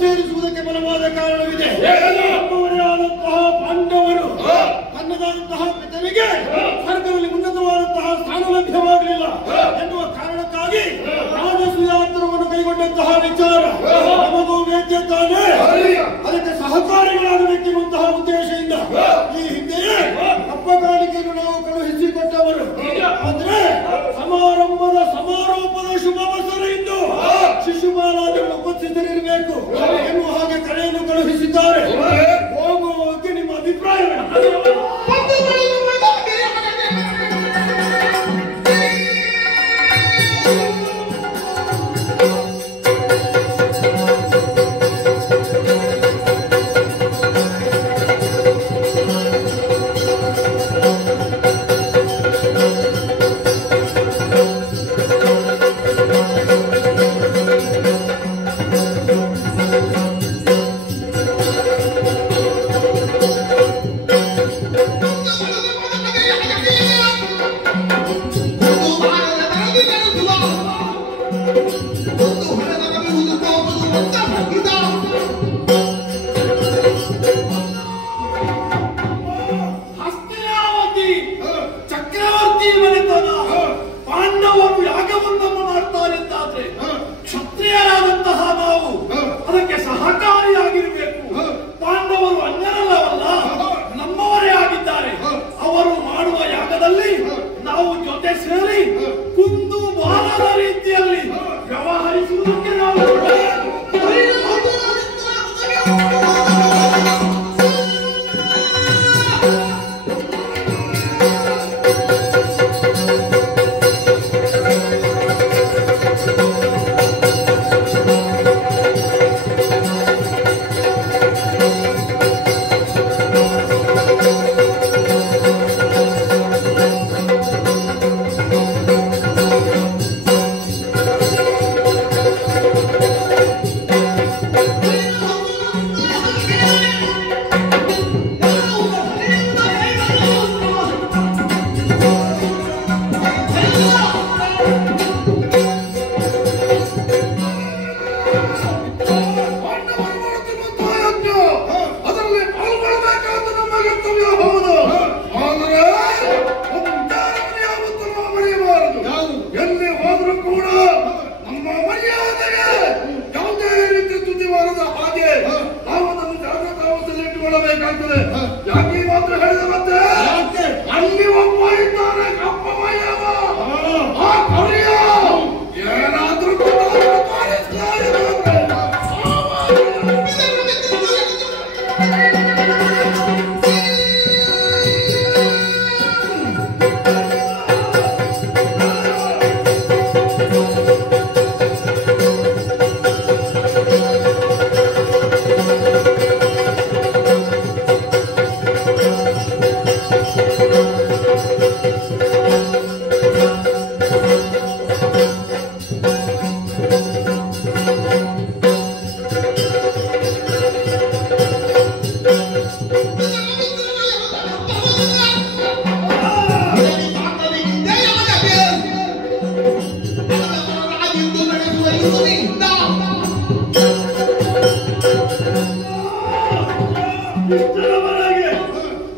ಸೇರಿಸುವುದಕ್ಕೆ ಬಲವಾದ ಕಾರಣವಿದೆ. ನಮ್ಮವರೇ ಆದಂತಹ ಪಾಂಡವರು ತನ್ನದಾದಂತಹ ಪಿತನಿಗೆ ಸ್ವರ್ಗದಲ್ಲಿ ಉನ್ನತವಾದಂತಹ ಸ್ಥಾನ ಲಭ್ಯವಾಗಲಿಲ್ಲ ಎನ್ನುವ ಕಾರಣಕ್ಕಾಗಿ ರಾಜಸೂಯಾಂತರವನ್ನು ಕೈಗೊಂಡಂತಹ ವಿಚಾರ ನಮಗೂ ವೇದ್ಯ ತಾನೇ. ಅದಕ್ಕೆ ಸಹಕಾರಿಗಳಾಗಬೇಕೆನ್ನುವಂತಹ ಉದ್ದೇಶದಿಂದ ಈ ಹಿಂದೆಯೇ ಹಬ್ಬ ಕಾಣಿಕೆಯನ್ನು ನಾವು ಕಳುಹಿಸಿಕೊಟ್ಟವರು. ಆದ್ರೆ ಸಮಾರೋಪದ ಶುಭವಸರ ಇಂದು ಶಿಶುಪಾಲಾದಿಗಳು ಉಪಸ್ಥಿತರಿರಬೇಕು ಎನ್ನುವ ಹಾಗೆ ಕರೆಯನ್ನು ಕಳುಹಿಸಿದ್ದಾರೆ. ಹೋಗುವ ಬಗ್ಗೆ ನಿಮ್ಮ ಅಭಿಪ್ರಾಯ? ಚಕ್ರವರ್ತಿ ಮನೆತನ ಪಾಂಡವರು ಯಾಗವೊಂದನ್ನು ಮಾಡ್ತಾರೆಂದಾದ್ರೆ ಕ್ಷತ್ರಿಯರಾದಂತಹ ನಾವು ಅದಕ್ಕೆ ಸಹಕಾರಿಯಾಗಿರಬೇಕು. ಪಾಂಡವರು ಅನ್ಯರಲ್ಲವಲ್ಲ, ನಮ್ಮವರೇ ಆಗಿದ್ದಾರೆ. ಅವರು ಮಾಡುವ ಯಾಗದಲ್ಲಿ ನಾವು ಜೊತೆ ಸೇರಿ ಕುಂದು ಬಾರದ ರೀತಿಯಲ್ಲಿ ವ್ಯವಹರಿಸುವುದಕ್ಕೆ ನಾವು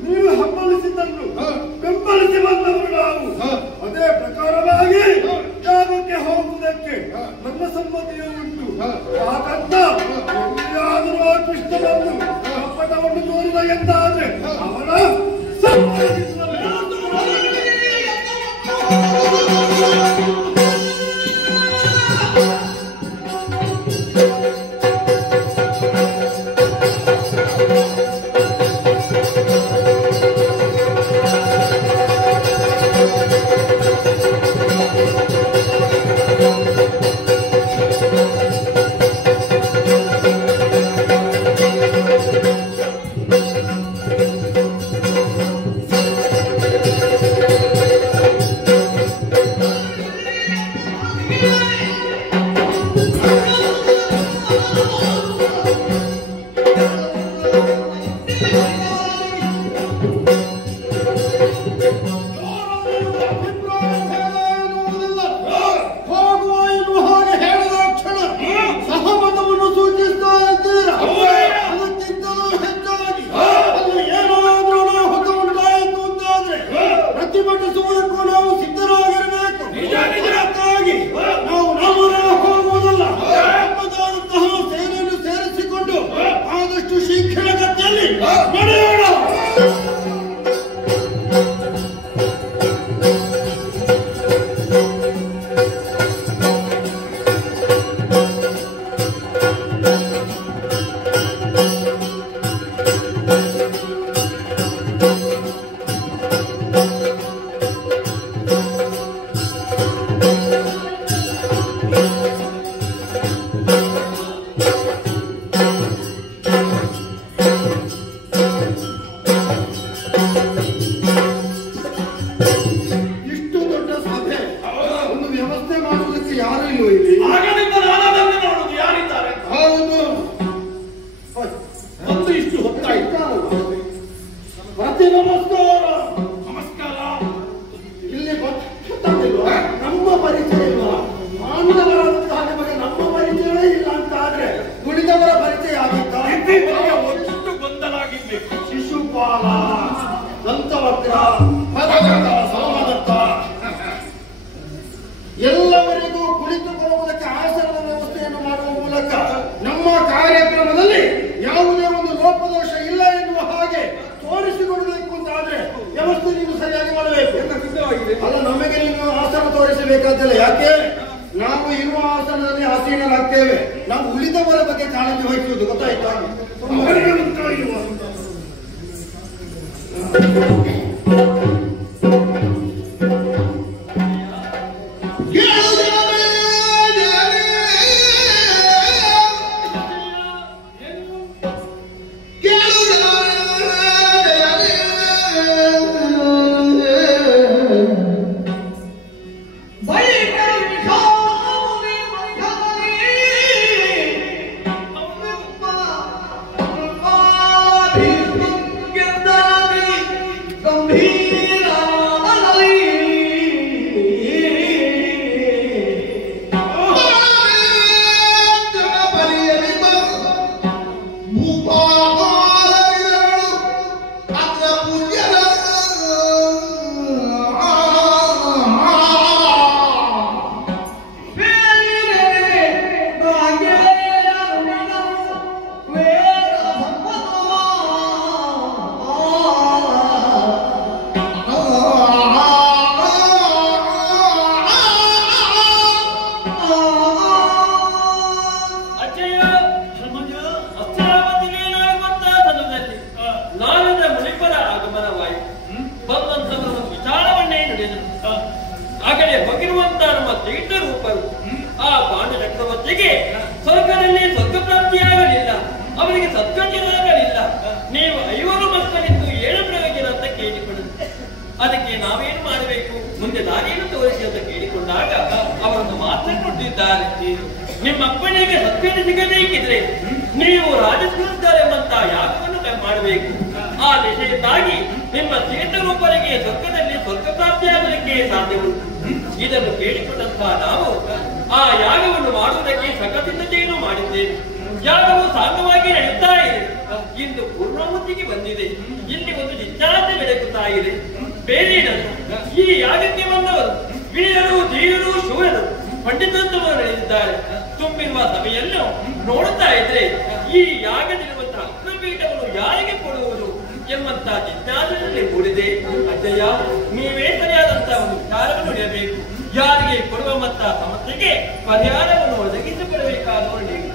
ನೀವು ಹಮ್ಮಲಿಸಿದ್ದನ್ನು ಬೆಂಬಲಿಸಿ ಬಂದವರು ನಾವು. ಅದೇ ಪ್ರಕಾರವಾಗಿ ಜಾಗಕ್ಕೆ ಹೋಗುವುದಕ್ಕೆ ನನ್ನ ಸಮ್ಮತಿಯೂ ಉಂಟು. ಹಾಗಂತ ಎಲ್ಲಿಯಾದರೂ ಆ ಕೃಷ್ಣ ಬಂದು ಕಪ್ಪಟವನ್ನು ತೋರಿದ ಎಂದಾದ್ರೆ ಅವನ ಪ್ರತಿಭಟಿಸುವುದಕ್ಕೂ ನಾವು ಸಿದ್ಧರಾಗಿರಬೇಕು. ಇದಕ್ಕಾಗಿ ನಾವು ನಮ್ಮನೆ ಹೋಗುವುದಲ್ಲ, ನಮ್ಮದಾದಂತಹ ಸೇನೆಯನ್ನು ಸೇರಿಸಿಕೊಂಡು ಆದಷ್ಟು ಶೀಘ್ರಗತಿಯಲ್ಲಿ ನಡೆಯೋಣ. ಶಿಶುಪಾಲ, ದಂತವಕ್ರ, ಸೋಮದತ್ತ ಎಲ್ಲವರಿಗೂ ಕುಳಿತುಕೊಳ್ಳುವುದಕ್ಕೆ ಆಸನದ ವ್ಯವಸ್ಥೆಯನ್ನು ಮಾಡುವ ಮೂಲಕ ನಮ್ಮ ಕಾರ್ಯಕ್ರಮದಲ್ಲಿ ಯಾವುದೇ ಒಂದು ಲೋಪದೋಷ ಇಲ್ಲ ಎನ್ನುವ ಹಾಗೆ ತೋರಿಸಿಕೊಡಬೇಕು ಅಂತ ಆದ್ರೆ ವ್ಯವಸ್ಥೆ ನೀವು ಸರಿಯಾಗಿ ಮಾಡಬೇಕು. ಅಲ್ಲ, ನಮಗೆ ನೀವು ಆಸನ ತೋರಿಸಬೇಕಾದ್ದಲ್ಲ. ಯಾಕೆ? ನಾವು ಇರುವ ಆಸನದಲ್ಲಿ ಆಸೀನರಾಗ್ತೇವೆ. ನಾವು ಉಳಿದವರ ಬಗ್ಗೆ ಕಾಳಜಿ ವಹಿಸುವುದು, ಗೊತ್ತಾಯ್ತಾ? ಸ್ವರ್ಗದಲ್ಲಿ ಸ್ವರ್ಗ ಪ್ರಾಪ್ತಿಯಾಗಲಿಲ್ಲ, ಅವರಿಗೆ ಸದ್ಗತಿಯಾಗಲಿಲ್ಲ. ನೀವು 5 ಮಕ್ಕಳಿದ್ದು 7 ಪ್ರಯೋಜನ ಅಂತ ಕೇಳಿಕೊಳ್ಳುತ್ತೆ. ಅದಕ್ಕೆ ನಾವೇನು ಮಾಡಬೇಕು, ಮುಂದೆ ದಾರಿಯನ್ನು ತೋರಿಸಿ ಅಂತ ಕೇಳಿಕೊಂಡಾಗ ಅವರನ್ನು ಮಾತ್ರ ಕೊಟ್ಟಿದ್ದಾರೆ. ನಿಮ್ಮ ಅಪ್ಪನಿಗೆ ಸದ್ಗತಿ ಸಿಗಬೇಕಿದ್ರೆ ನೀವು ರಾಜಸ್ಕರಿಸಿದ್ದಾರೆಂಬಂತಹ ಯಾಗವನ್ನು ಮಾಡಬೇಕು. ಆ ದಿಶೆಯಿಂದಾಗಿ ನಿಮ್ಮ ತೀರ್ಥರೂಪರಿಗೆ ಸ್ವರ್ಗದಲ್ಲಿ ಸ್ವರ್ಗ ಪ್ರಾಪ್ತಿಯಾಗಲಿಕ್ಕೆ ಸಾಧ್ಯವುಂಟು. ಇದನ್ನು ಕೇಳಿಕೊಂಡಂತಹ ನಾವು ಆ ಯಾಗವನ್ನು ಮಾಡುವುದಕ್ಕೆ ಸಕಲ ಸಿದ್ಧತೆಯನ್ನು ಮಾಡಿದ್ದೇವೆ. ಯಾಗವು ಸಾಂಗವಾಗಿ ನಡೆಯುತ್ತಾ ಇದೆ. ಇಂದು ಪೂರ್ಣಾಹುತಿಗೆ ಬಂದಿದೆ. ಇಲ್ಲಿ ಒಂದು ಜಿಜ್ಞಾಸೆ ಬೆಳಗುತ್ತಾ ಇದೆ. ಬೇರೇನಲ್ಲ, ಈ ಯಾಗಕ್ಕೆ ಬಂದವರು ವೀರರು, ಧೀರರು, ಶೂರರು, ಪಂಡಿತೋತ್ತಮರು ನಡೆದಿದ್ದಾರೆ. ತುಂಬಿರುವ ಸಭೆಯನ್ನು ನೋಡುತ್ತಾ ಇದ್ರೆ ಈ ಯಾಗದಲ್ಲಿರುವಂತಹ ಅಗ್ರಪೀಠವನ್ನು ಯಾರಿಗೆ ಕೊಡುವುದು ಎಂಬಂತಹ ಜಿಜ್ಞಾಸೆಯಲ್ಲಿ ಮೂಡಿದೆ. ಅಜ್ಜಯ್ಯ, ನೀವೇ ಸರಿಯಾದಂತಹ ಒಂದು ವಿಚಾರವನ್ನು ನುಡಿಯಬೇಕು. ಯಾರಿಗೆ ಕೊಡುವಂತಹ ಸಮಸ್ಯೆಗೆ ಪರಿಹಾರವನ್ನು ಒದಗಿಸಿಕೊಡಬೇಕಾದವರು ನೀವು.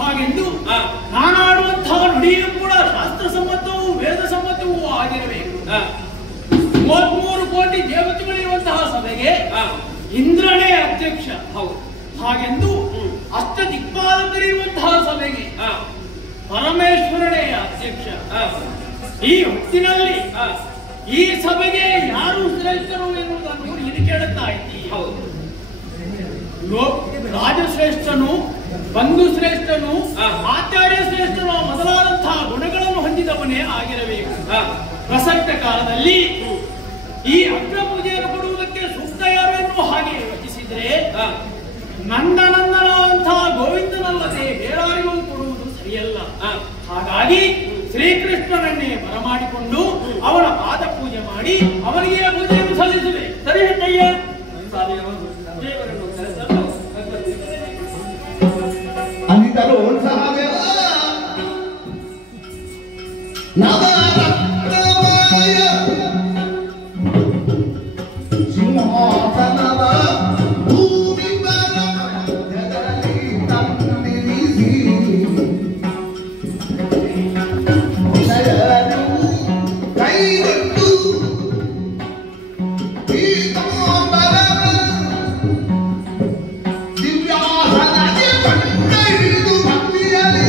ಹಾಗೆಂದು ನಾನಾಡುವಂತಹ ನುಡಿಯೂ ಕೂಡ ಶಾಸ್ತ್ರಸಮ್ಮತವೂ ವೇದ ಸಮ್ಮತವೂ ಆಗಿರಬೇಕು. 33 ಕೋಟಿ ದೇವತೆಗಳಿರುವಂತಹ ಸಭೆಗೆ ಇಂದ್ರನೇ ಅಧ್ಯಕ್ಷ. ಹೌದು. ಹಾಗೆಂದು ಅಷ್ಟ ದಿಕ್ಪಾಲಕರಿರುವಂತಹ ಸಭೆಗೆ ಪರಮೇಶ್ವರನೇ ಅಧ್ಯಕ್ಷ. ಈ ಹೊತ್ತಿನಲ್ಲಿ ಈ ಸಭೆಗೆ ಯಾರು ಶ್ರೇಷ್ಠರು ಎನ್ನುವುದನ್ನು ಇಲ್ಲಿ ಕೇಳುತ್ತಾ ಇದ್ದೀವಿ. ಹೌದು. ರಾಜಶ್ರೇಷ್ಠನು, ಬಂಧು ಶ್ರೇಷ್ಠನು, ಆಚಾರ್ಯ ಶ್ರೇಷ್ಠನು ಮೊದಲಾದಂತಹ ಗುಣಗಳನ್ನು ಹೊಂದಿದವನೇ ಆಗಿರಬೇಕು. ಪ್ರಸಕ್ತ ಕಾಲದಲ್ಲಿ ಈ ಅಗ್ರ ಪೂಜೆಯನ್ನು ಕೊಡುವುದಕ್ಕೆ ಸೂಕ್ತ ಯಾರು ಎನ್ನುವ ಹಾಗೆ ಯೋಚಿಸಿದರೆ ನಂದನಂದನಾದಂತಹ ಗೋವಿಂದನಲ್ಲದೆ ಬೇರಾರಿಗೂ ಕೊಡುವುದು ಸರಿಯಲ್ಲ. ಹಾಗಾಗಿ ಶ್ರೀಕೃಷ್ಣನನ್ನೇ ಬರಮಾಡಿಕೊಂಡು ಅವನ ಪಾದ ಪೂಜೆ ಮಾಡಿ ಅವನಿಗೆ ಪೂಜೆಯನ್ನು ಸಲ್ಲಿಸುವೆ. ಸರಿ ಅಣ್ಣಯ್ಯ. ದೇವರನ್ನು ಕರೆಸಲು ಅನಿತರು ಸಹವೇ ಸಿಂಹಾಸನದ ಭೂಮಿ ಮಧ್ಯದಲ್ಲಿ ತಂದಿರಿಸಿ ಕೈಗೊಂಡು ದಿವ್ಯಾಸನಗೆ ಬಂದ ಹಿಡಿದು ಭಕ್ತಿಯಲ್ಲಿ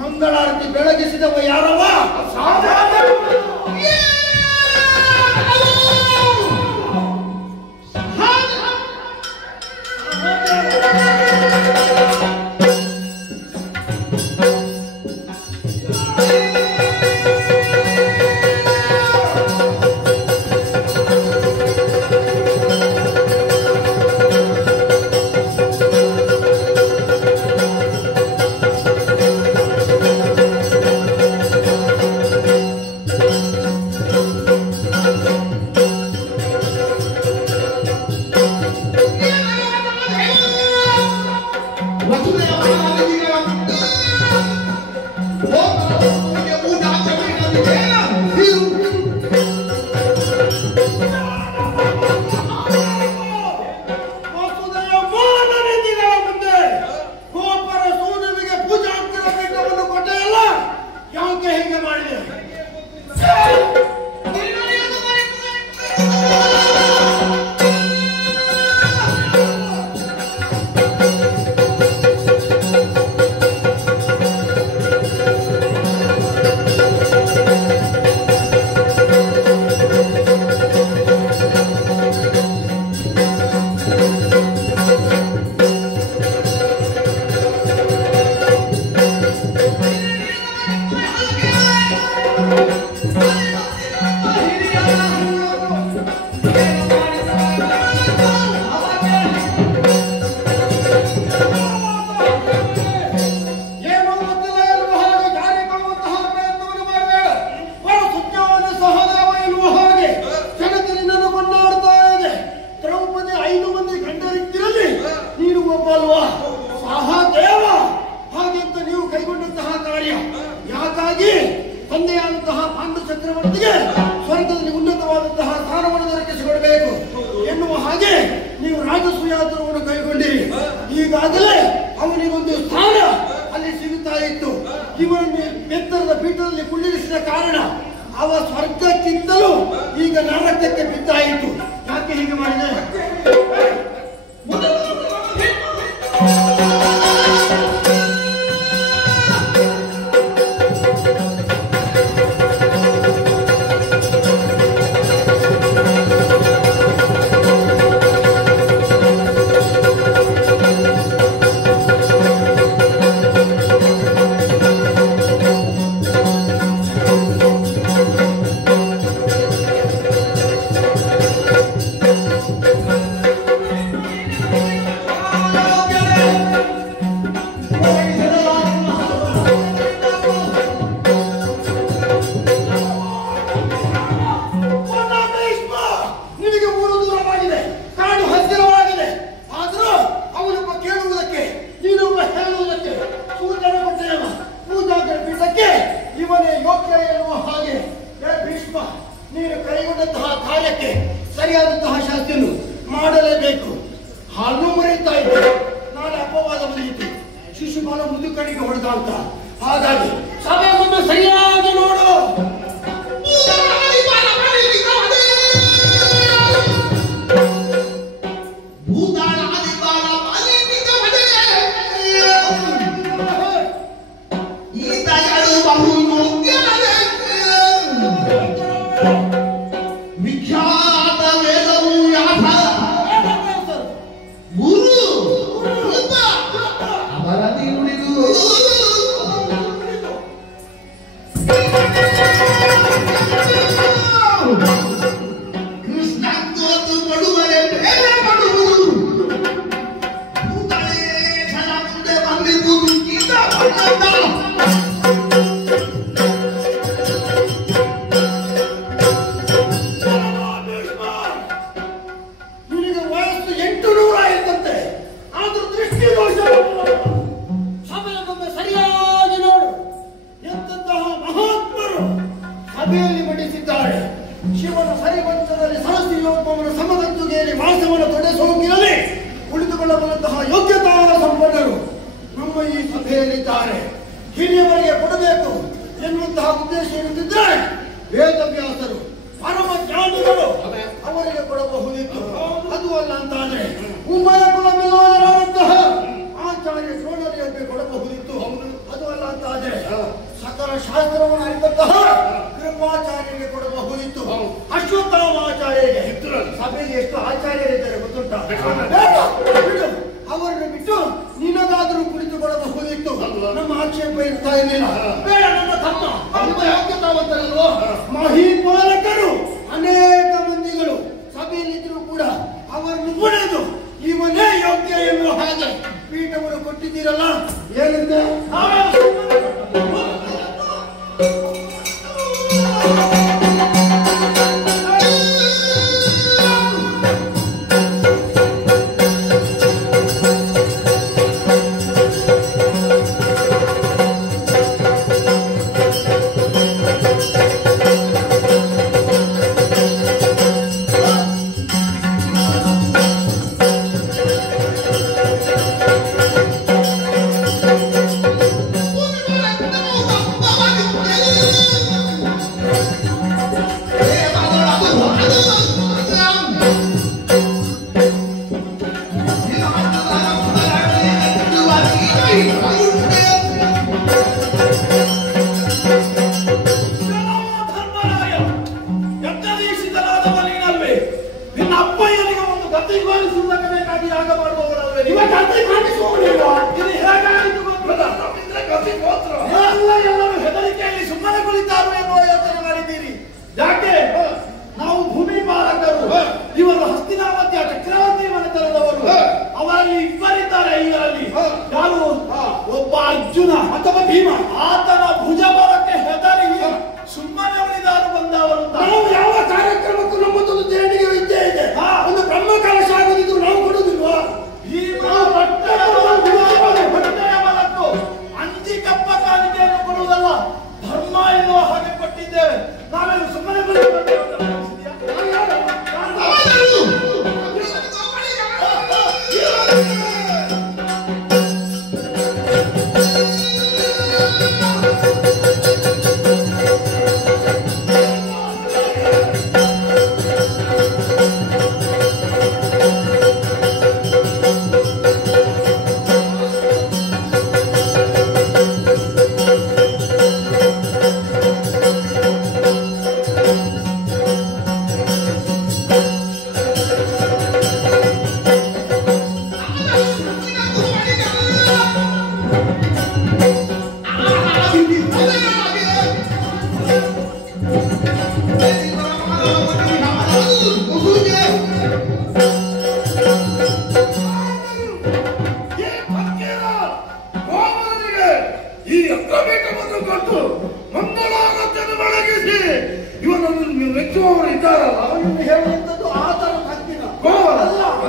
ಮಂಗಳಾರತಿ ಬೆಳಗಿಸಿದವ ಯಾರವ? ಅಲ್ವಾ? ಸಹದೇವ ಹಾಗೆಂತ ನೀವು ಕೈಗೊಂಡಂತಹ ಕಾರ್ಯ ಯಾಕಾಗಿ ತಂದೆಯಾದಂತಹ ಪಾಂಡು ಚಕ್ರವರ್ತಿಗೆ ಸ್ವರ್ಗದಲ್ಲಿ ಉನ್ನತವಾದಂತಹ ಸ್ಥಾನವನ್ನು ದೊರಕಿಸಿಕೊಡಬೇಕು ಎನ್ನುವ ಹಾಗೆ ನೀವು ರಾಜಸೂಯಾತ್ರವನ್ನು ಕೈಗೊಂಡಿರಿ. ಈಗಾಗಲೇ ಅವನಿಗೊಂದು ಸ್ಥಾನ ಅಲ್ಲಿ ಸಿಗುತ್ತಾ ಇತ್ತು. ಇವನನ್ನು ಎತ್ತರದ ಪೀಠದಲ್ಲಿ ಕುಳ್ಳಿರಿಸಿದ ಕಾರಣ ಅವ ಸ್ವರ್ಗಕ್ಕಿಂತಲೂ ಈಗ ನರಕಕ್ಕೆ ಬಿದ್ದಾಯಿತು. ಯಾಕೆ ಹೀಗೆ ಮಾಡಿದೆ? ನೀನು ಕೈಗೊಂಡಂತಹ ಕಾರ್ಯಕ್ಕೆ ಸರಿಯಾದಂತಹ ಶಾಸ್ತಿಯನ್ನು ಮಾಡಲೇಬೇಕು. ಹಾಲು ಮರೆಯುತ್ತಾ ಇದ್ದೆ, ನಾಳೆ ಅಪವಾದ ಬರೆಯಿತು, ಶಿಶುಪಾಲ ಮುದುಕಣಿಗೆ ಹೊಡೆದ ಅಂತ. ಹಾಗಾಗಿ ಸಭೆ ಮುಂದೆ ಸರಿಯಾಗಿ ನೋಡು. ಸಭೆಯಲ್ಲಿ ಮಂಡಿಸಿದ್ದಾರೆ. ಶಿವನ ಸರಿವಂತದಲ್ಲಿ ಸರಸ್ವತಿಯೋಪವನ್ನು ಸಮಗಂತುಗೆಯಲ್ಲಿ ವಾಸವನ್ನು ತೊಡೆಸೋಕಿರಲಿ ಉಳಿದುಕೊಳ್ಳಬಲ್ಲಂತಹ ಯೋಗ್ಯತಾ ಸಂಪನ್ನರು ನಮ್ಮ ಈ ಸಭೆಯಲ್ಲಿದ್ದಾರೆ. ಹಿರಿಯವರಿಗೆ ಕೊಡಬೇಕು ಎನ್ನುವಂತಹ ಉದ್ದೇಶ ಇರುತ್ತಿದ್ರೆ ವೇದವ್ಯಾಸರು ಪರಮ ಜ್ಞಾನಿಗಳು ಅವರಿಗೆ ಕೊಡಬಹುದಿತ್ತು. ಅದು ಅಲ್ಲ ಅಂತಾದ್ರೆ ಉಭಯ ಕುಲ ಮಿಲೋದರಾದಂತಹ ಆಚಾರ್ಯ ದ್ರೋಣರಿಗೆ ಕೊಡಬಹುದಿತ್ತು. ಅದು ಅಲ್ಲ ಅಂತಾದ್ರೆ ಸಕಲ ಶಾಸ್ತ್ರವನ್ನು ಅರಿತಂತಹ ಕೃಪಾಚಾರ್ಯರಿಗೆ ಕೊಡಬಹುದಿತ್ತು. ಅಶ್ವತ್ಥಾಮಾಚಾರ್ಯರಿಗೆ ಸಭೆಗೆ ಎಷ್ಟು ಆಚಾರ್ಯರಿದ್ದಾರೆ ಗೊತ್ತುಂಟ? ಅವರನ್ನು ಬಿಟ್ಟು ನಿನಗಾದರೂ ಕುಳಿತುಕೊಳ್ಳಬಹುದಿತ್ತು. ನಮ್ಮ ಆಕ್ಷೇಪ ಇರ್ತಾ ಇರಲಿಲ್ಲ. ಬೇಡ, ನನ್ನ ತಮ್ಮ ಯೋಗ್ಯತಾವಂತರಲ್ವೋ? ಮಹಿಪಾಲಕರು ಅನೇಕ ಮಂದಿಗಳು ಸಭೆಯಲ್ಲಿದ್ದರೂ ಕೂಡ ಅವರನ್ನು ಕುಡಿದು ಇವನೇ ಯೋಗ್ಯ ಎನ್ನುವ ಹಾಗೆ ಪೀಠವನ್ನು ಕೊಟ್ಟಿದ್ದೀರಲ್ಲ, ಏನಂತೆ? ಹೆದರಿಕೆಯಲ್ಲಿ ಸುಮ್ಮನೆ ಕುಳಿತಾರು ಎನ್ನುವ ಯೋಚನೆ ಮಾಡಿದ್ದೀರಿ. ಯಾಕೆ? ನಾವು ಭೂಮಿ ಪಾಲಕರು, ಇವರು ಹಸ್ತಿನಾವತಿಯ ಚಕ್ರವರ್ತಿ ಮನೆತನದವರು. ಅವರಲ್ಲಿ ಇಬ್ಬರಿದ್ದಾರೆ. ಇವರಲ್ಲಿ ಯಾರು? ಒಬ್ಬ ಅರ್ಜುನ ಅಥವಾ ಭೀಮ. ಆತನ ಭುಜಬಲಕ್ಕೆ ಹೆದರಿ ಸುಮ್ಮನೆ ಉಳಿದಾರು ಬಂದವರು. ನಾವು ಯಾವ ಕಾರ್ಯಕ್ರಮಕ್ಕೂ ನಮ್ಮದೊಂದು ದೇಣಿಗೆ ಇದ್ದೇ ಇದೆ. ಒಂದು ಬ್ರಹ್ಮ ಕಲಶ ಆಗೋದಿದ್ರು ನಾವು ಕೊಡುವುದಿಲ್ವಾ? ಈ ಪಟ್ಟಣ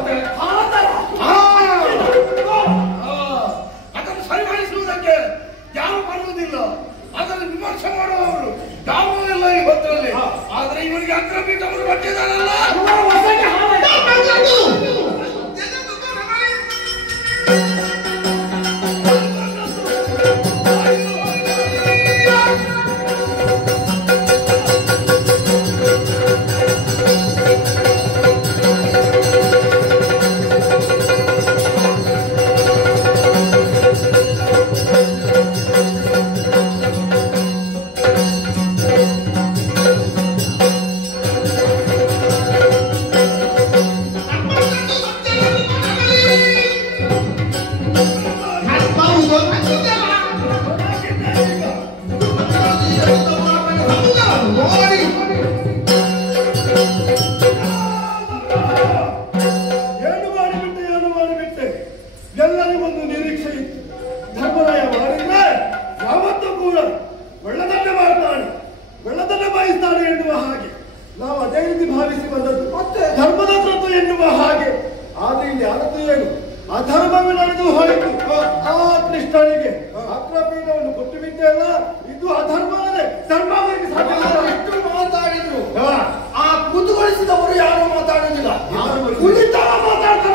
ಮತ್ತೆ ಅದನ್ನು ಸರಿಪಡಿಸುವುದಕ್ಕೆ ಯಾರು ಬರುವುದಿಲ್ಲ, ಅದನ್ನು ವಿಮರ್ಶೆ ಮಾಡುವವರು ಯಾರೂ ಇಲ್ಲ ಈ ಹೊತ್ತಲ್ಲಿ. ಆದ್ರೆ ಇವರಿಗೆ ಅಗ್ರಪೀಠವನ್ನು ಕೊಟ್ಟಿದ್ದಾರಲ್ಲ. ಎಲ್ಲರಿಗೊಂದು ನಿರೀಕ್ಷೆ ಇತ್ತು. ಧರ್ಮರಾಯ ಮಾಡಿದ್ರೆ ಯಾವತ್ತೂ ಕೂಡ ಒಳ್ಳೆದನ್ನೇ ಮಾಡ್ತಾನೆ, ಒಳ್ಳೆದನ್ನೇ ಬಯಸ್ತಾನೆ ಎನ್ನುವ ಹಾಗೆ ನಾವು ಅದೇ ರೀತಿ ಭಾವಿಸಿ ಬಂದದ್ದು. ಮತ್ತೆ ಧರ್ಮದ ತತ್ವ ಎನ್ನುವ ಹಾಗೆ. ಆದ್ರೆ ಇಲ್ಲಿ ಆದದ್ದು ಏನು? ಅಧರ್ಮವೇ ನಡೆದು ಹೋಯಿತು. ಆ ಕೃಷ್ಣನಿಗೆ ಅಗ್ರಪೀಠವನ್ನು ಕೊಟ್ಟು ಬಿಟ್ಟೆಲ್ಲ ಇದು ಅಧರ್ಮವೇ. ಧರ್ಮವರಿಗೆ ಸಾಧ್ಯ ಮಾತಾಡಿದ್ರು. ಆ ಕುತೂಹಲಿಸಿದವರು ಯಾರು ಮಾತಾಡುವುದಿಲ್ಲ, ಕುಳಿತಾಗ ಮಾತಾಡ್ತಾರೆ.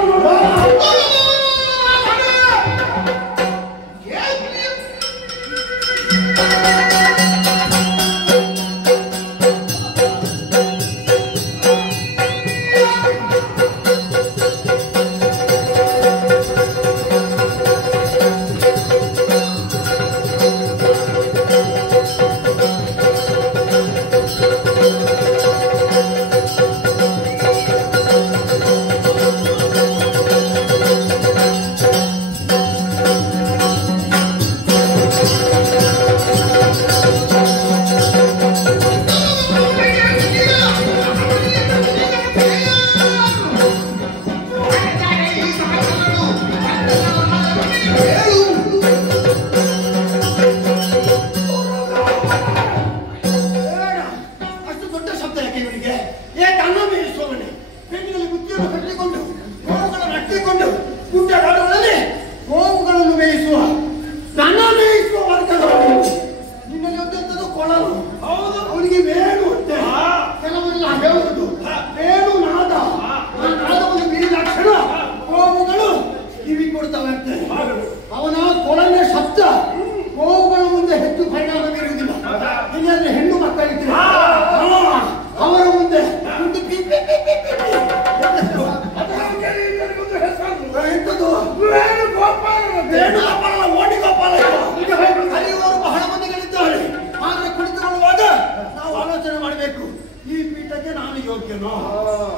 ಅವನ ಕೊಳನೆ ಶಬ್ದ ಗೋವುಗಳ ಮುಂದೆ ಹೆಚ್ಚು ಪರಿಣಾಮ ಬೀರುವುದಿಲ್ಲ. ಇಲ್ಲಾಂದ್ರೆ ಹೆಣ್ಣು ಮಕ್ಕಳಿದ್ರೆ ಅವರ ಮುಂದೆ ಕರೆಯುವವರು ಬಹಳ ಮಂದಿಗಳಿದ್ದಾರೆ. ಆದ್ರೆ ಕುಳಿತುಕೊಳ್ಳುವಾಗ ನಾವು ಆಲೋಚನೆ ಮಾಡಬೇಕು, ಈ ಪೀಠಕ್ಕೆ ನಾನು ಯೋಗ್ಯನೋ,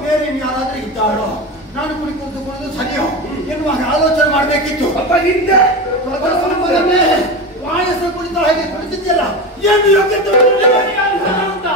ಬೇರೆ ಯಾರಾದ್ರೂ ಇದ್ದಾಳೋ, ನಾನು ಕುಳಿತುಕೊಳ್ಳೋದು ಸರಿಯೋ ಎನ್ನುವ ಆಲೋಚನೆ ಮಾಡಬೇಕಿತ್ತು. ಹಿಂದೆ ವಾಯಸ್ಸು ಕುಳಿತ ಹಾಗೆ ಕುಳಿತಿದ್ಯಲ್ಲ, ಏನು ಯೋಗ್ಯತೆ ಅಂತ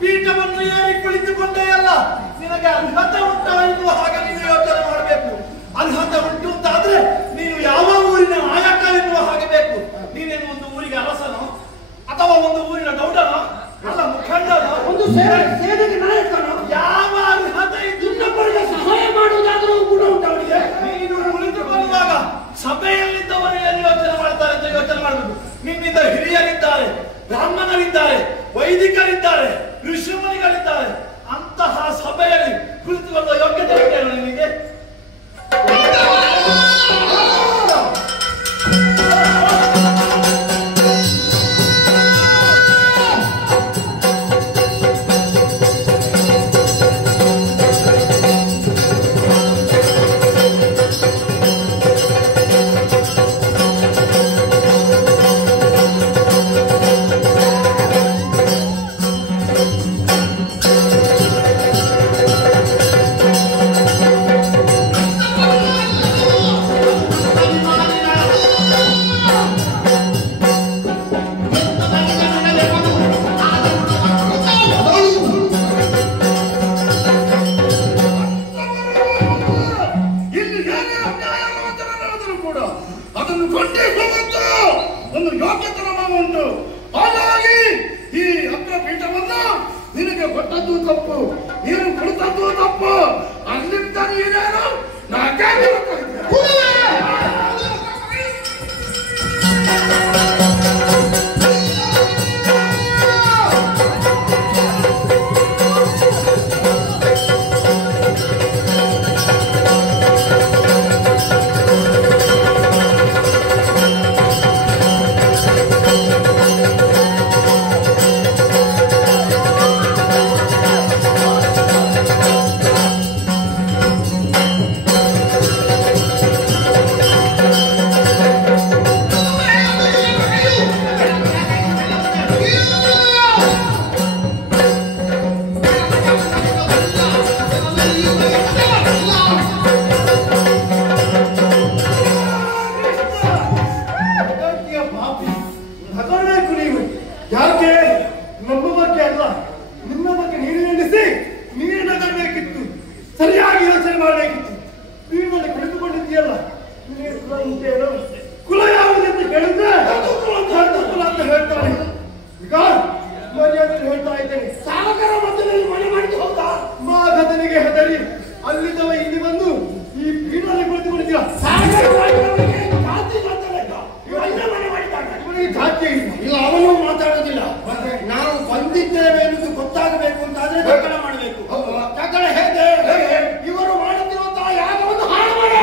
ಪೀಠವನ್ನು ಏರಿ ಕುಳಿತುಕೊಂಡೇ ಅಲ್ಲ, ನಿನಗೆ ಅರ್ಹತೆ ಉಂಟು ಎನ್ನುವ ಹಾಗೆ ನೀನು ಯೋಚನೆ ಮಾಡಬೇಕು. ಅರ್ಹತೆ ಉಂಟು ಅಂತಾದ್ರೆ ನೀನು ಯಾವ ಊರಿನ ನಾಯಕ ಎನ್ನುವ ಹಾಗೆ ಬೇಕು. ನೀನೇನು ಒಂದು ಊರಿಗೆ ಅರಸನೋ ಅಥವಾ ಒಂದು ಊರಿನ ಗೌಡನೋ ಅಲ್ಲ, ಮುಖಂಡನೋ, ಒಂದು ಸೇನೆಗೆ ನಾಯಕನೋ, ಯಾವ ಅರ್ಹತೆ ಇನ್ನೊಬ್ಬರಿಗೆ ಸಹಾಯ ಮಾಡುವುದಾದರೂ ಕೂಡ ಉಂಟು ಅವನಿಗೆ. ನೀನು ಕುಳಿತುಕೊಳ್ಳುವಾಗ ಸಭೆಯಲ್ಲಿದ್ದವರು ಏನು ಯೋಚನೆ ಮಾಡ್ತಾರೆ ಅಂತ ಯೋಚನೆ ಮಾಡಬೇಕು. ನಿನ್ನಿಂದ ಹಿರಿಯರಿದ್ದಾರೆ, ಬ್ರಾಹ್ಮಣರಿದ್ದಾರೆ, ವೈದಿಕರಿದ್ದಾರೆ, ಋಷಿಮುನಿಗಳಿದ್ದಾರೆ. ಅಂತಹ ಸಭೆಯಲ್ಲಿ ಕುಳಿತುಕೊಳ್ಳುವ ಯೋಗ್ಯತೆ ಉಂಟೇನು ನಿನಗೆ? ಅದನ್ನು ಖಂಡಿಸುವಂತ ಒಂದು ಯೋಗ್ಯತೆ ನಮ್ಮ ಉಂಟು. ಹಾಗಾಗಿ ಈ ಅಗ್ರಪೀಠವನ್ನು ನಿನಗೆ ಕೊಟ್ಟದ್ದು ತಪ್ಪು, ನೀನು ಕೊಡ್ತದ್ದು ತಪ್ಪು. ಅಲ್ಲಿಂದ ನೀನೇನು ಅವನು ಮಾತಾಡೋದಿಲ್ಲ. ನಾವು ಬಂದಿದ್ದೇವೆ ಎನ್ನುವುದು ಗೊತ್ತಾಗಬೇಕು ಅಂತಾದ್ರೆ ಜಗಳ ಮಾಡಬೇಕು. ಜಗಳ ಹೇಗೆ? ಇವರು ಮಾಡುತ್ತಿರುವಂತಹ ಯಾಗವನ್ನು ಹಾಳು ಮಾಡಿ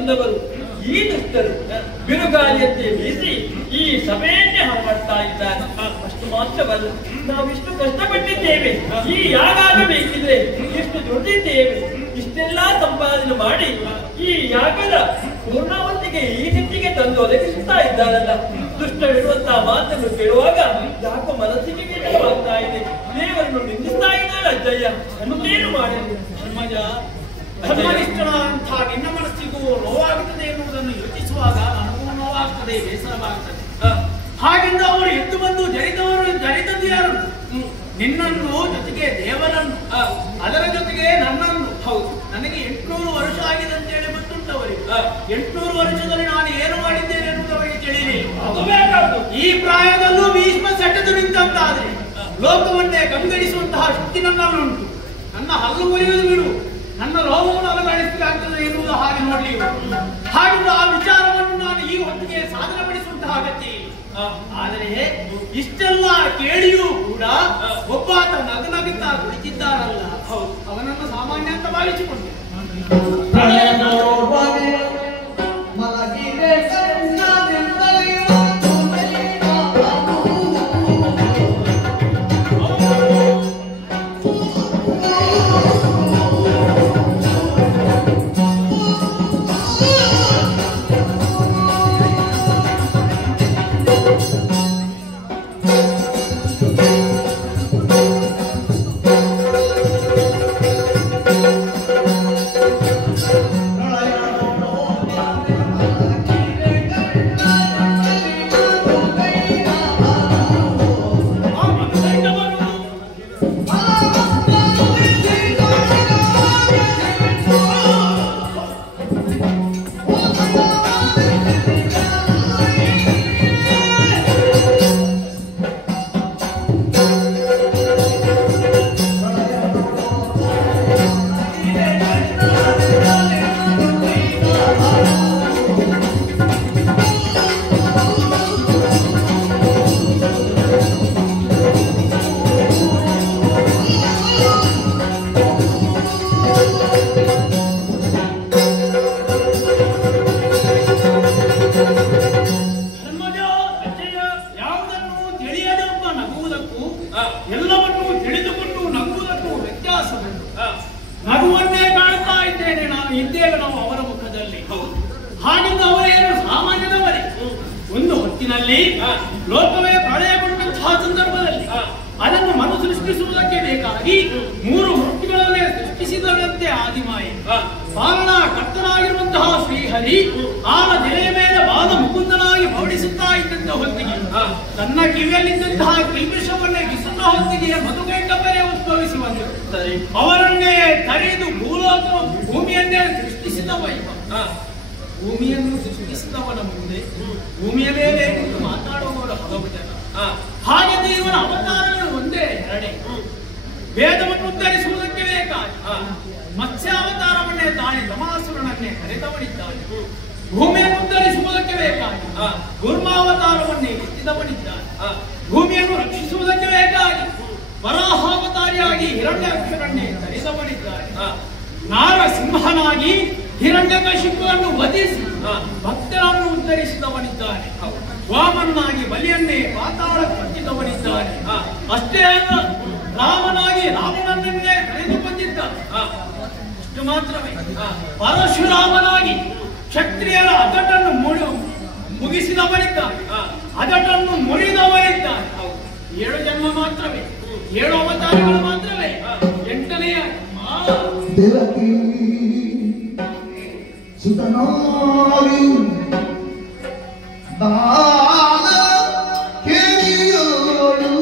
ಬಂದವರು ಈ ದುಷ್ಟರು ಬಿರುಗಾಳಿಯಂತೆ ಬೀಸಿ ಈ ಸಭೆಯನ್ನೇ ಹಾಳ್ಮಾಡ್ತಾ ಇದ್ದಾರೆ. ಅಷ್ಟು ಮಾತ್ರವಲ್ಲ, ನಾವಿಷ್ಟು ಕಷ್ಟಪಟ್ಟಿದ್ದೇವೆ, ಈ ಯಾಗಾಗಬೇಕಿದ್ರೆ ಎಷ್ಟು ದುಡಿದಿದ್ದೇವೆ, ಇಷ್ಟೆಲ್ಲಾ ಸಂಪಾದನೆ ಮಾಡಿ ಈ ಯಾಗದ ಪೂರ್ಣಾವತಿಗೆ ಈ ರೀತಿಗೆ ತಂದು ಒದಗಿಸುತ್ತಾ ಇದ್ದಾರಲ್ಲ. ದುಷ್ಟವಿರುವಂತಹ ಮಾತನ್ನು ಕೇಳುವಾಗ ಯಾಕೋ ಮನಸ್ಸಿಗೆ ಕೆಟ್ಟವಾಗ್ತಾ ಇದೆ. ದೇವರನ್ನು ನಿಂದಿಸ್ತಾ ಇದ್ದಾರೆ ಅಜ್ಜಯ್ಯ. ಅನ್ನೇನು ಮಾಡಲಿ ಧರ್ಮಜ? ಧರ್ಮನಿಷ್ಠನಾದಂಥ ನಿನ್ನ ಮನಸ್ಸಿಗೂ ನೋವಾಗುತ್ತದೆ ಎನ್ನುವುದನ್ನು ಯೋಚಿಸುವಾಗ ನನಗೂ ನೋವಾಗ್ತದೆ, ಬೇಸರವಾಗುತ್ತದೆ. ಹಾಗೆಂದು ಅವರು ಎದ್ದು ಬಂದು ಜರಿದದ್ದು ಯಾರು? ನಿನ್ನನ್ನು ಜೊತೆಗೆ ದೇವರನ್ನು, ಅದರ ಜೊತೆಗೆ ನನ್ನನ್ನು. ಹೌದು, ನನಗೆ 800 ವರ್ಷ ಆಗಿದೆ ಅಂತ ಹೇಳಿ ಗೊತ್ತುಂಟವರಿಗೆ. 800 ವರ್ಷದಲ್ಲಿ ನಾನು ಏನು ಮಾಡಿದ್ದೇನೆ ಎನ್ನುವುದವರಿಗೆ ತಿಳಿಯಲಿ. ಅದು ಬೇಕಾದ್ದು. ಈ ಪ್ರಾಯದಲ್ಲೂ ಭೀಷ್ಮ ಸೆಟೆದು ನಿಂತಾದ್ರೆ ಲೋಕವನ್ನೇ ಕಂಗಡಿಸುವಂತಹ ಶಕ್ತಿ ನನ್ನಲ್ಲುಂಟು. ನನ್ನ ಹಲ್ಲು ಮುರಿಯುವುದು ಬಿಡು, ನನ್ನ ರೋಗವನ್ನು ಅಲುಗಾಡಿಸಲಾಗ್ತದೆ ಎನ್ನುವುದು ಹಾಗೆ ನೋಡ್ಲಿ. ಹಾಗೆ ಆ ವಿಚಾರವನ್ನು ನಾನು ಈ ಹೊತ್ತಿಗೆ ಸಾಧನೆ ಪಡಿಸುವಂತಹ ಅಗತ್ಯ ಇಲ್ಲ. ಆದರೆ ಇಷ್ಟೆಲ್ಲ ಕೇಳಿಯೂ ಕೂಡ ಒಬ್ಬಾತ ನಗುತ್ತಾ ಕುಳಿತಿದ್ದಾರಲ್ಲ, ಅವನನ್ನು ಸಾಮಾನ್ಯ ಅಂತ ಭಾವಿಸಿಕೊಂಡೆ. ಎಲ್ಲವನ್ನೂ ತಿಳಿದುಕೊಂಡು ನಗುವುದಕ್ಕೂ ವ್ಯತ್ಯಾಸವಿದೆ. ನಗುವನ್ನೇ ಕಾಣ್ತಾ ಇದ್ದೇನೆ ನಾನು ಇದ್ದೇವೆ ನಾವು ಅವರ ಮುಖದಲ್ಲಿ. ಹಾಗಿಂದ ಅವರೇನು ಸಾಮಾನ್ಯದವರೇ. ಒಂದು ಹೊತ್ತಿನಲ್ಲಿ ಲೋಕವೇ ಪ್ರಳಯಗೊಂಡಂತಹ ಸಂದರ್ಭದಲ್ಲಿ ಅದನ್ನು ಮನು ಸೃಷ್ಟಿಸುವುದಕ್ಕೆ ಬೇಕಾಗಿ 3 ಮೂರ್ತಿಗಳನ್ನೇ ಸೃಷ್ಟಿಸಿದರಂತೆ ಆದಿಮಾಯಿ. ಪಾಲನಾ ಕರ್ತನಾಗಿರುವಂತಹ ಶ್ರೀಹರಿ ಆನ ನೆಲೆಯ ಮೇಲೆ ಬಾಲ ಮುಕುಂದನಾಗಿ ಹೊರಡಿಸುತ್ತಾ ಇದ್ದಂತಹ ಹೊತ್ತಿಗೆ ತನ್ನ ಕಿವಿಯಲ್ಲಿದ್ದಂತಹ ಕಿಲ್ಬಿಷವನ್ನೇ ಗಿಸುತ್ತಾ ಹೊತ್ತಿಗೆ ಮಧುಗೈಟಪ್ಪರೇ ಉದ್ಭವಿಸಿ ಬಂದರು. ಅವರನ್ನೇ ತರೆದು ಭೂಮಿಯನ್ನೇ ಸೃಷ್ಟಿಸಿದವ ಇವ. ಭೂಮಿಯನ್ನು ಸೃಷ್ಟಿಸಿದವನ ಮುಂದೆ ಭೂಮಿಯ ಮೇಲೆ ಮಾತಾಡುವವರು ಹಲವು ಜನ. ಹಾಗೆಂದು ಇವನ ಅವತಾರಗಳು ಒಂದೇ ಎರಡೇ. ವೇದವನ್ನು ಉದ್ಧರಿಸುವುದಕ್ಕೆ ಬೇಕಾಗಿ ಮತ್ಸ್ಯಾವತಾರವನ್ನೇ ತಾಯಿ ದಮಾಸುರನನ್ನೇ ಕರೆದವನಿದ್ದಾನೆ. ಭೂಮಿಯನ್ನು ಉದ್ಧರಿಸುವುದಕ್ಕೆ ಬೇಕಾಗಿ ಕೂರ್ಮಾವತಾರವನ್ನೇ ಎತ್ತಿದವನಿದ್ದಾನೆ. ಭೂಮಿಯನ್ನು ರಕ್ಷಿಸುವುದಕ್ಕೆ ಬೇಕಾಗಿ ವರಾಹಾವತಾರಿಯಾಗಿ ಹಿರಣ್ಯಾಕ್ಷರನ್ನೇ ಧರಿಸವನಿದ್ದಾನೆ. ನಾರಸಿಂಹನಾಗಿ ಹಿರಣ್ಯಕಶಿಪುವನ್ನು ವಧಿಸಿ ಭಕ್ತರನ್ನು ಉದ್ಧರಿಸಿದವನಿದ್ದಾನೆ. ವಾಮನಾಗಿ ಬಲಿಯನ್ನೇ ಪಾತಾಳ ಕಟ್ಟಿದವನಿದ್ದಾನೆ. ಅಷ್ಟೇ ಅಲ್ಲ, ರಾಮನಾಗಿ ರಾವಣನನ್ನೇ ಕಳೆದು ಬಂದಿದ್ದ. ಅಷ್ಟು ಮಾತ್ರವೇ, ಪರಶುರಾಮನಾಗಿ ಕ್ಷತ್ರಿಯರ ಅದಟನ್ನು ಮುಗಿಸಿದವನಿದ್ದಾನೆ. ಅದಟನ್ನು ಮುರಿದವನಿದ್ದಾನೆ. 7 ಜನ್ಮ ಮಾತ್ರವೇ, 7 ಅವತಾರಗಳು ಮಾತ್ರವೇ. 8ನೆಯ ದೇವಕಿ ಸುತನಾಗಿ ಬಾಲ ಕೇಳಿಯೋಳು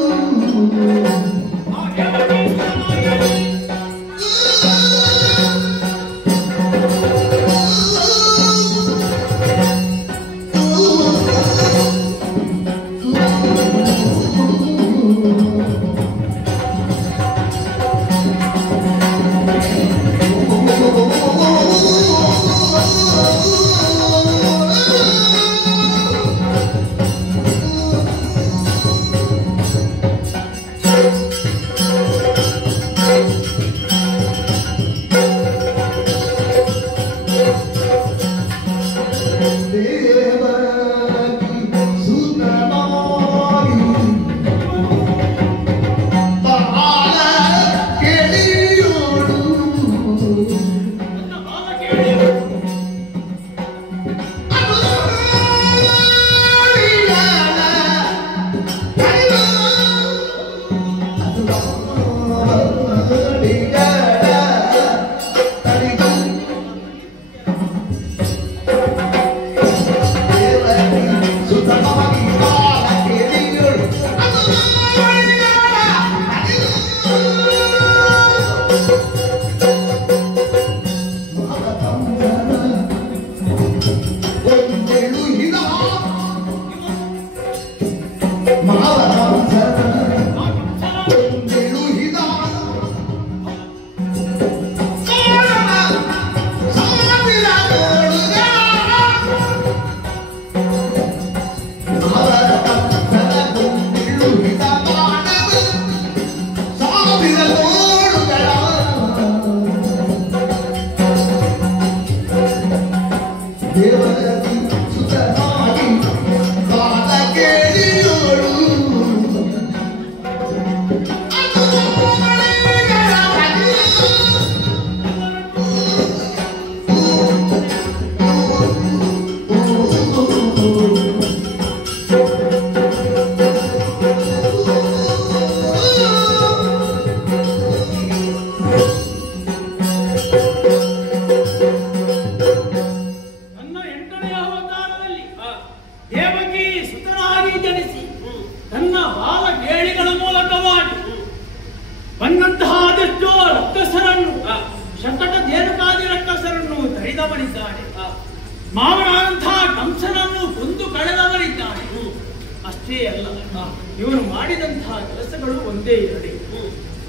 ಇವನು ಮಾಡಿದಂತಹ ಕೆಲಸಗಳು ಒಂದೇ ಎರಡೇ.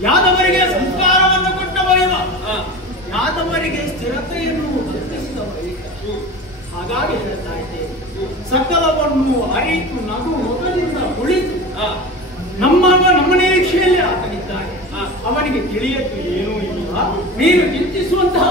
ಯಾದವರಿಗೆ ಸಂಸ್ಕಾರವನ್ನು ಕೊಟ್ಟವರಿವ, ಯಾದವರಿಗೆ ಸ್ಥಿರತೆಯನ್ನು ಕಲ್ಪಿಸಿದವರಿವ. ಹಾಗಾಗಿ ಹೇಳ್ತಾ ಇದ್ದೇನೆ, ಸಕಲವನ್ನು ಅರಿತು ನಗು ಮೊದಲಿಂದ ಉಳಿದು ನಮ್ಮ ನಿರೀಕ್ಷೆಯಲ್ಲಿ ಆತನಿದ್ದಾನೆ. ಅವನಿಗೆ ತಿಳಿಯಕ್ಕೆ ಏನೂ ಇಲ್ಲ, ನೀನು ಚಿಂತಿಸುವಂತಹ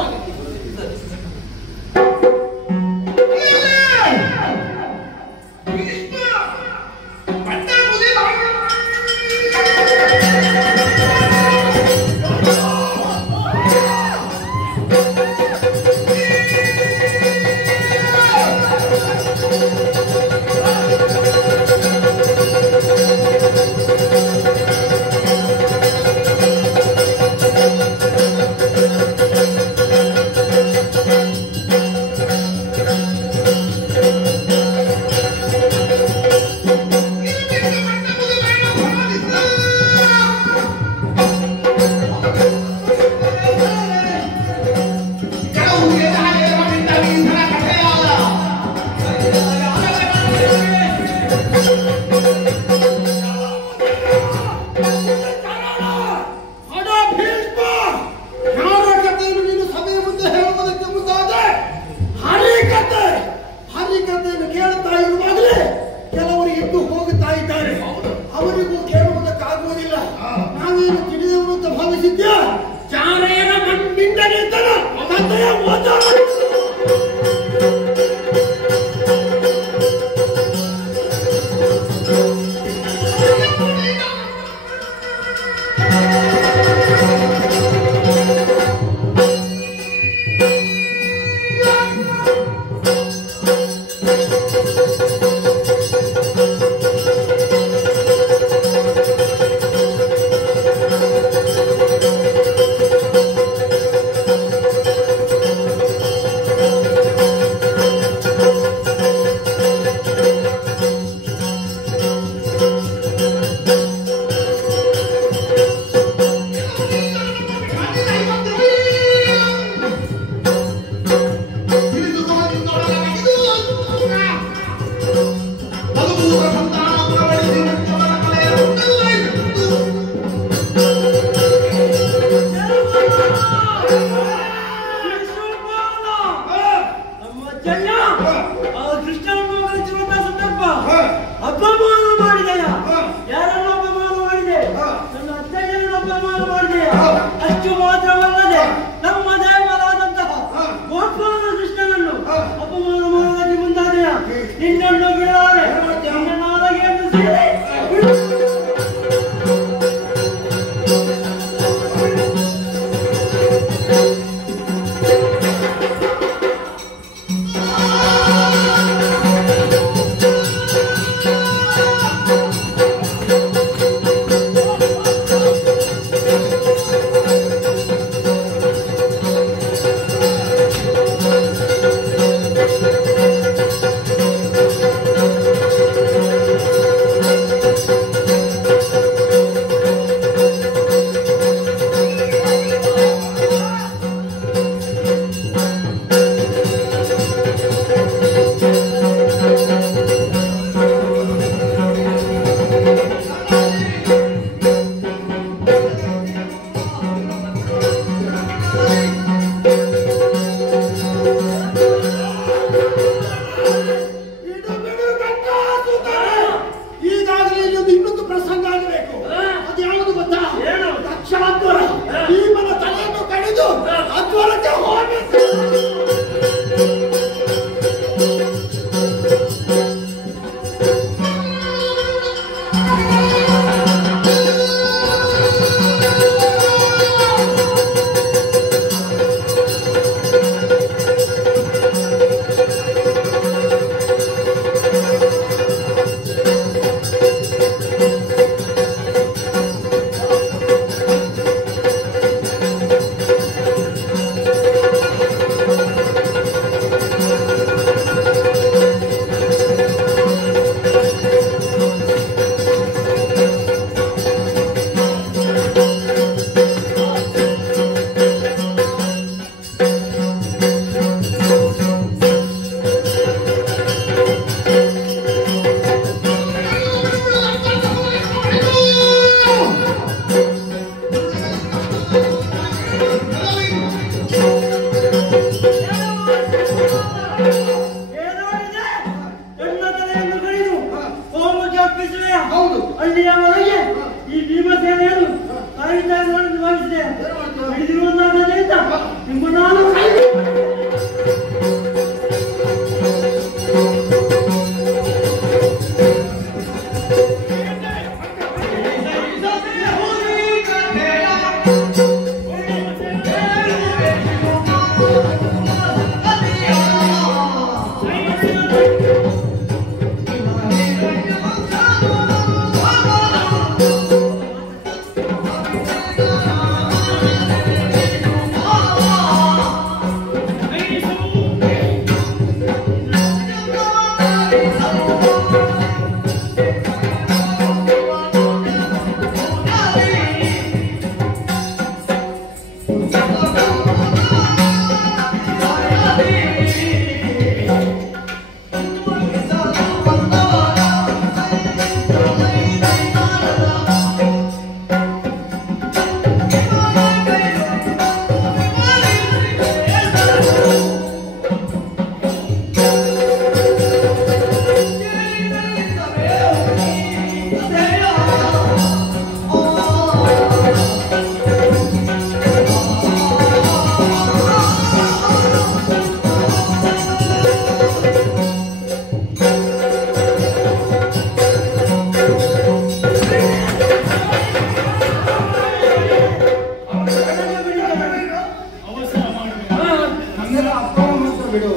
ಬಿಡು.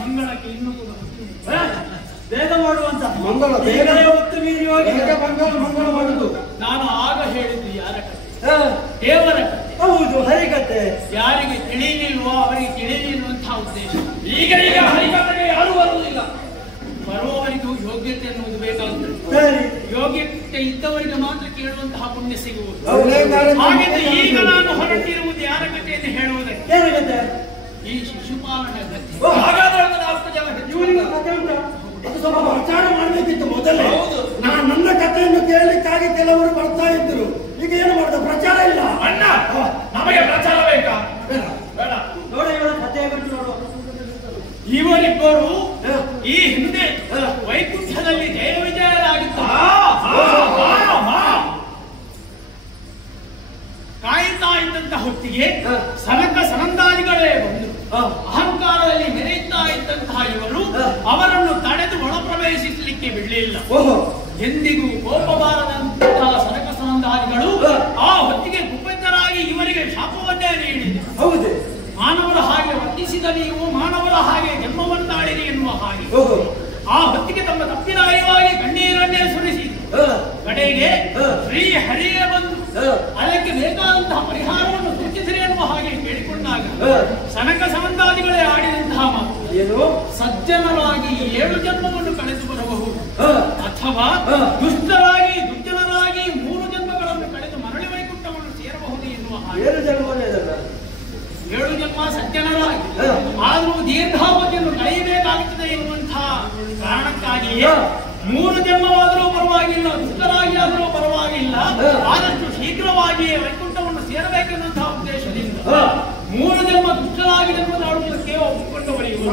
ಮಂಗಳಕ್ಕೆ ಇನ್ನೂ ಕೂಡ ಬೇಗ ಮಾಡುವಂತ ಮಂಗಳ ಬೇಗ ಹೊತ್ತು ಮೀರಿ ಹೋಗಿ ಮಂಗಳ ಮಾಡುದು. ನಾನು ಆಗ ಹೇಳಿದ್ದು ಯಾರ ಕಥೆ? ದೇವರ ಕಥೆ. ಹೌದು, ಹರಿಕತೆ. ಯಾರಿಗೆ ತಿಳಿಯಲಿಲ್ವೋ ಅವರಿಗೆ ತಿಳಿಯಲಿರುವಂತಹ ಉದ್ದೇಶ. ಈಗ ಹರಿಕತೆಗೆ ಯಾರು ಬರುವುದಿಲ್ಲ. ಬರುವವರಿಗೂ ಯೋಗ್ಯತೆ ಅನ್ನುವುದು ಬೇಕಾಗುತ್ತದೆ. ಸರಿ, ಯೋಗ್ಯತೆ ಇದ್ದವರಿಗೆ ಮಾತ್ರ ಕೇಳುವಂತಹ ಪುಣ್ಯ ಸಿಗುವುದು. ಹಾಗಿದ್ರೆ ಈಗ ನಾನು ಹೊರಟಿರುವುದು ಯಾರ ಕಥೆಯನ್ನು ಹೇಳುವುದಕ್ಕೆ? ಏನಾಗತ್ತೆ? ಈ ಶಿಶುಪಾಲನ ಕಥೆ. ಹಾಗಾದ್ರೆ ಒಂದು 4 ಜನ ಇವನಿಗೆ ಕಥೆ ಉಂಟಾ? ಅದು ಸ್ವಲ್ಪ ಪ್ರಚಾರ ಮಾಡ್ಬೇಕಿತ್ತು ಮೊದಲೇ. ನನ್ನ ಕಥೆಯನ್ನು ಕೇಳಲಿಕ್ಕಾಗಿ ಕೆಲವರು ಬರ್ತಾ ಇದ್ರು. ಈಗ ಏನು ಮಾಡ್ದ? ಪ್ರಚಾರ ಇಲ್ಲ. ಅಣ್ಣ, ನಮಗೆ ಪ್ರಚಾರ ಬೇಕಾ? ಬೇಡ. ನೋಡಿ ಇವರ ಕಥೆ ಬಿಟ್ಟು ನೋಡುವ. ಇವರಿಬ್ಬರು ಈ ಹಿಂದೆ ವೈಕುಂಠದಲ್ಲಿ ಜಯ ವಿಜಯರಾಗಿದ್ದಾರೆ. ಕಾಯುತ್ತಾ ಇದ್ದಂತಹ ಹೊತ್ತಿಗೆ ಸನಕ ಸನಂದಾದಿಗಳೇ ಬಂದರು. ಅಹಂಕಾರದಲ್ಲಿ ಮೆರೆಯುತ್ತಾ ಇದ್ದಂತಹ ಇವರು ಅವರನ್ನು ತಡೆದು ಒಳ ಪ್ರವೇಶಿಸಲಿಕ್ಕೆ ಬಿಡಲಿಲ್ಲ. ಎಂದಿಗೂ ಕೋಪ ಬಾರದಂತಹ ಸನಕ ಸನಂದಾದಿಗಳು ಆ ಹೊತ್ತಿಗೆ ಕುಪಿತರಾಗಿ ಇವರಿಗೆ ಶಾಪವನ್ನೇ ನೀಡಿದರು. ಹೌದು, ಮಾನವರ ಹಾಗೆ ವರ್ತಿಸಿದ ನೀವು ಮಾನವರ ಹಾಗೆ ಜನ್ಮವನ್ನಾಡಿರಿ ಎನ್ನುವ ಹಾಗೆ ಆ ಹೊತ್ತಿಗೆ ತಮ್ಮ ತಪ್ಪಿನ ಅರಿವಾಗಿ ಕಣ್ಣೀರನ್ನೇ ಸುರಿಸಿದರು. ಕಡೆಗೆ ಶ್ರೀ ಹರಿಯೇ ಬಂದು ಅದಕ್ಕೆ ಬೇಕಾದಂತಹ ಪರಿಹಾರವನ್ನು ಸೂಚಿಸಿರಿ ಎನ್ನುವ ಹಾಗೆ ಕೇಳಿಕೊಂಡಾಗ ಸನಕ ಸಂಬಂಧಾದಿಗಳೇ ಆಡಿದಂತಹ ಮಾತು ಏನು? ಸಜ್ಜನರಾಗಿ 7 ಜನ್ಮವನ್ನು ಕಳೆದು ಬರಬಹುದು, ಅಥವಾ ದುಷ್ಟರಾಗಿ ದುರ್ಜನರಾಗಿ 3 ಜನ್ಮಗಳನ್ನು ಕಳೆದು ಮರಳಿ ವೈಕುಂಠವನ್ನು ಸೇರಬಹುದು ಎನ್ನುವ ಹಾಗೆ 7 ಜನ್ಮನೇ ಇದಲ್ಲ. 7 ಜನ್ಮ ಸಜ್ಜನರಾಗಿ ಆದರೂ ದೀರ್ಘಾವಧಿಯನ್ನು ಕಳೆಯಬೇಕಾಗುತ್ತದೆ ಎನ್ನುವಂತಹ ಕಾರಣಕ್ಕಾಗಿಯೇ 3 ಜನ್ಮವಾದರೂ ಪರವಾಗಿಲ್ಲ, ದುಷ್ಟರಾಗಿ ಆದರೂ ಪರವಾಗಿಲ್ಲ, ಆದಷ್ಟು ಶೀಘ್ರವಾಗಿಯೇ ವೈಕುಂಠವನ್ನು ಸೇರಬೇಕೆನ್ನುವಂತಹ ಉದ್ದೇಶದಿಂದ 3 ಜನ್ಮ ದುಷ್ಟರಾಗಿ ಜನ್ಮದಾಡುವುದಕ್ಕೆ ಒಪ್ಪಿಕೊಂಡವರಿಗೂ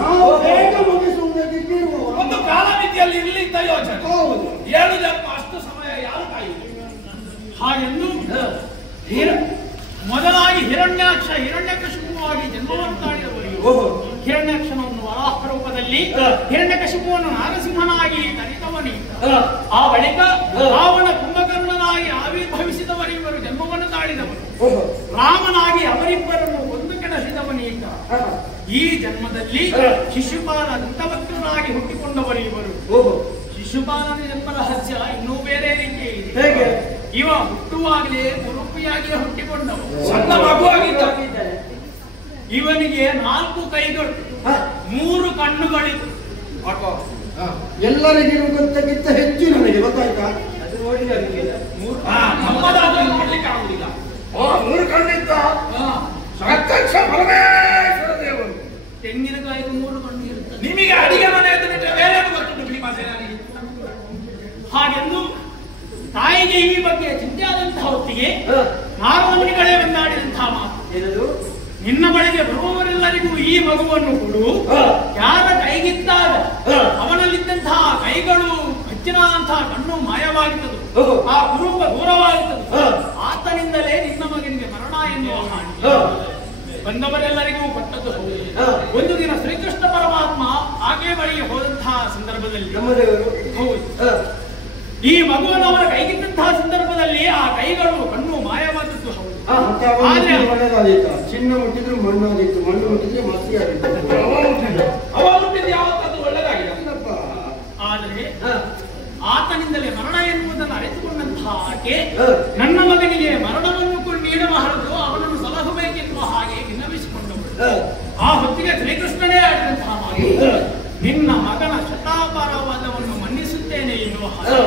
ಒಂದು ಕಾಲಮಿತಿಯಲ್ಲಿ ಇರಲಿದ್ದ ಯೋಚನೆ. ಹೌದು, 7 ಜನ್ಮ ಅಷ್ಟು ಸಮಯ ಯಾರು ಕಾಯುವುದು? ಹಾಗೆಂದು ಮೊದಲಾಗಿ ಹಿರಣ್ಯಕಶಿಪುವಾಗಿ ಜನ್ಮವನ್ನು ತಾಳಿದವರಿಗೂ ಹಿರಣ್ಯಾಕ್ಷನನ್ನು ವರಾಹ ರೂಪದಲ್ಲಿ ಹಿರಣ್ಯಕಶಿಪುವನ್ನು ನಾರಸಿಂಹನಾಗಿ ತರಿದವನಿದ್ದ. ಆ ಬಳಿಕ ರಾವಣ ಕುಂಭಕರ್ಣನಾಗಿ ಆವಿರ್ಭವಿಸಿದವರಿಬ್ಬರು ಜನ್ಮವನ್ನು ತಾಳಿದವರು. ರಾಮನಾಗಿ ಅವರಿಬ್ಬರನ್ನು ಒಂದು ಕೆಡಸಿದವನಿದ್ದ. ಈ ಜನ್ಮದಲ್ಲಿ ಶಿಶುಪಾಲ ದಂತವಕ್ರನಾಗಿ ಹುಟ್ಟಿಕೊಂಡವರಿಬ್ಬರು. ಶಿಶುಪಾಲನ ಜನ್ಮ ರಹಸ್ಯ ಇನ್ನೂ ಬೇರೆ ರೀತಿ ಇದೆ. ಇವ ಹುಟ್ಟುವಾಗಲೇ ಕುರುಪಿಯಾಗಿ ಹುಟ್ಟಿಕೊಂಡವ, ಸಣ್ಣ ಮಗುವಾಗಿದ್ದ. ಇವನಿಗೆ 4 ಕೈಗಳು, 3 ಕಣ್ಣುಗಳಿವೆ. ಎಲ್ಲರಿಗಿರುವುದಕ್ಕಿಂತ ಹೆಚ್ಚು ನನಗೆ ಗೊತ್ತಾಯ್ತಾ? ಅದು ನೋಡಿ ನಮ್ಮದಾದ್ರೆ ನೋಡ್ಲಿಕ್ಕೆ ಆಗುದಿಲ್ಲ. 3 ಕಣ್ಣಿದ್ದ ಸಾಕ್ಷಾತ್ ಪರಮೇಶ್ವರ ದೇವರು. ತೆಂಗಿನಕಾಯಿಗೂ 3 ಕಣ್ಣು ಇರುತ್ತದೆ. ನಿಮಗೆ ಅಡಿಗೆ ಮನೆ ಅಂತ ಬಿಟ್ಟರೆ ಬೇರೆ ಗೊತ್ತುಂಟು ಭೀಮಸೇನಾಗಿ. ಹಾಗೆಂದು ತಾಯಿಗೆ ಈ ಬಗ್ಗೆ ಚಿಂತೆ ಆದಂತಹ ಹೊತ್ತಿಗೆ ನಾರದಮುನಿಗಳೇ ಬಂದಾಡಿದಂತಹ ಮಾತು ಏನದು? ನಿನ್ನ ಬಳಿಗೆ ಬರುವವರೆಲ್ಲರಿಗೂ ಈ ಮಗುವನ್ನು ಕೊಡು. ಯಾರ ಕೈಗಿದ್ದಾಗ ಅವನಲ್ಲಿದ್ದಂತಹ ಕೈಗಳು ಹೆಚ್ಚಿನಂತಹ ಕಣ್ಣು ಮಾಯವಾಗುತ್ತದೆ, ಆ ಕುರುಪ ದೂರವಾಗುತ್ತದೆ, ಆತನಿಂದಲೇ ನಿನ್ನ ಮಗನಿಗೆ ಮರಣ ಎನ್ನುವ ಹಾಗೆ ಬಂದವರೆಲ್ಲರಿಗೂ ಕೊಟ್ಟದ್ದು ಹೌದು. ಒಂದು ದಿನ ಶ್ರೀಕೃಷ್ಣ ಪರಮಾತ್ಮ ಆಕೆ ಬಳಿಗೆ ಹೋದಂತಹ ಸಂದರ್ಭದಲ್ಲಿ ಹೌದು ಈ ಮಗುವನ್ನು ಅವರ ಕೈಗಿದ್ದಂತಹ ಸಂದರ್ಭದಲ್ಲಿ ಆ ಕೈಗಳು ಕಣ್ಣು ಮಾಯವಾದದ್ದು ಹೌದು. ಚಿನ್ನ ಮುಟ್ಟಿದ್ರು ಮಣ್ಣಾಗಿತ್ತು, ಮಣ್ಣು ಮುಟ್ಟಿದ್ರೆ ಮಸಿ ಆಗಿತ್ತು. ಅವ ಹುಟ್ಟಿದ್ದು ಯಾವತ್ತೂ ಒಳ್ಳೆದಾಗಿದೆ. ಆದರೆ ಆತನಿಂದಲೇ ಮರಣ ಎನ್ನುವುದನ್ನು ಅರಿತುಕೊಂಡಂತಹ ಆಕೆ ನನ್ನ ಮಗನಿಗೆ ಮರಣವನ್ನು ನೀಡಬಾರದು, ಅವನನ್ನು ಸಲಹಬೇಕೆನ್ನುವ ಹಾಗೆ ವಿನ್ನವಿಸಿಕೊಂಡವಳು. ಆ ಹೊತ್ತಿಗೆ ಶ್ರೀಕೃಷ್ಣನೇ ಆಡಿದಂತಹ ಮಾತು, ನಿನ್ನ ಮಗನ ಶತಾಪರಾಧವನ್ನು ಮನ್ನಿಸುತ್ತೇನೆ ಎನ್ನುವ ಹಾಗೆ.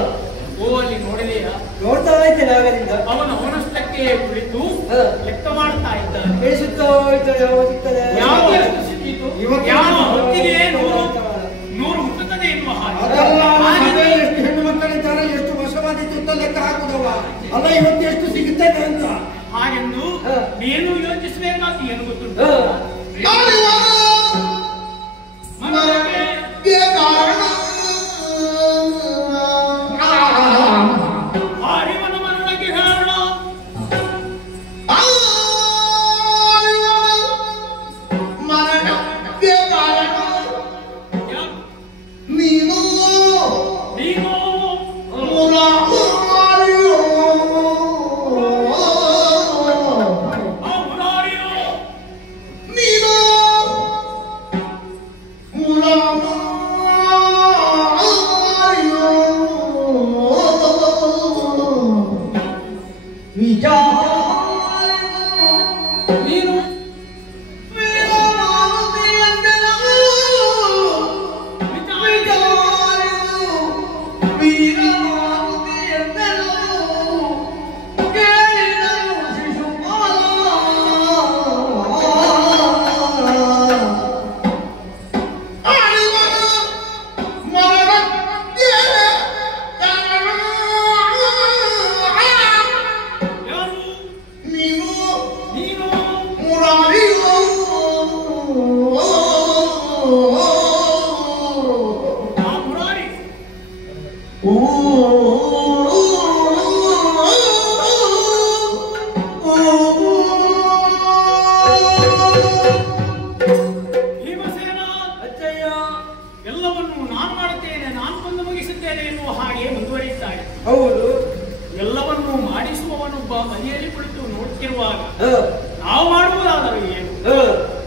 ಅಲ್ಲಿ ನೋಡಿದೆಯಾ? ನೋಡ್ತಾ ಇದ್ದೇನೆ ಆಗದಿಂದ. ಅವನಷ್ಟಕ್ಕೆ ಕುಳಿತು ಲೆಕ್ಕ ಮಾಡ್ತಾ ಇದ್ದಾನೆ. ಬೇಯಿಸುತ್ತಾ ಇದ್ದಾಳೆ. ಯಾವ ಹೊತ್ತಿಗೆ 100 ಹುಟ್ಟುತ್ತದೆ ಎನ್ನುವ ಹಾಗೆ. ಎಷ್ಟು ಹೆಣ್ಣು ಮಕ್ಕಳಿದ್ದಾರೆ, ಎಷ್ಟು ವರ್ಷವಾದಿತ್ತು ಅಂತ ಲೆಕ್ಕ ಹಾಕುದವ ಅಲ್ಲ, ಇವತ್ತು ಎಷ್ಟು ಸಿಗುತ್ತದೆ ಅಂತ. ಹಾಗೆಂದು ನೀನು ಯೋಚಿಸಬೇಕಾದ ಏನು ಗೊತ್ತುಂಟು? ಹರಿವನ ಮರಣಕ್ಕೆ ಕಾರಣ ನೀನು ನೀನು ನೀನು